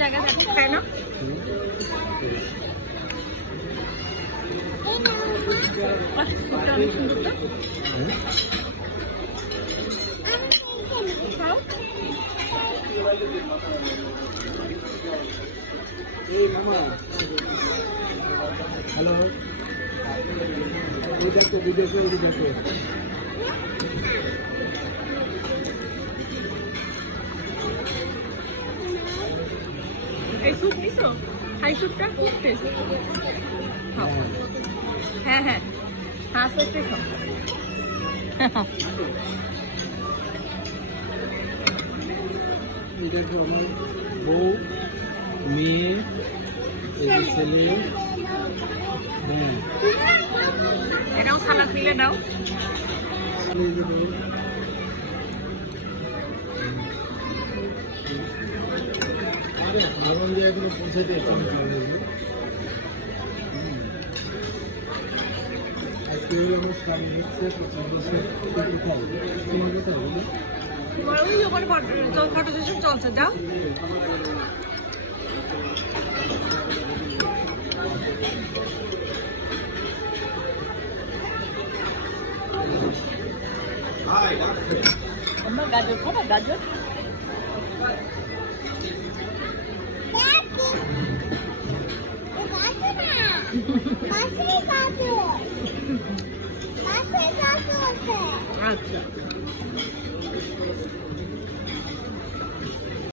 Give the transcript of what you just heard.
জায়গা দেখো তাই না? অনেক সুন্দর তো। হ্যালো, দেখো দেখো দেখো। এই স্যুপ নিছো? হাই স্যুপটা খুব টেস্ট। হ্যাঁ হ্যাঁ হ্যাঁ সত্যি খাও। দেখো আমার বউ, মেয়ে, ছেলে। হ্যাঁ, এটাও সালাদ মিলে দাও। এখনো পৌঁছাতে আজকে আমার স্বামী হচ্ছে 25 বছর। তোমার কথা বলি, ওই ওখানে ফটো সেশন চলছে, যাও। আমার গাজর খাবা? গাজর আচ্ছা।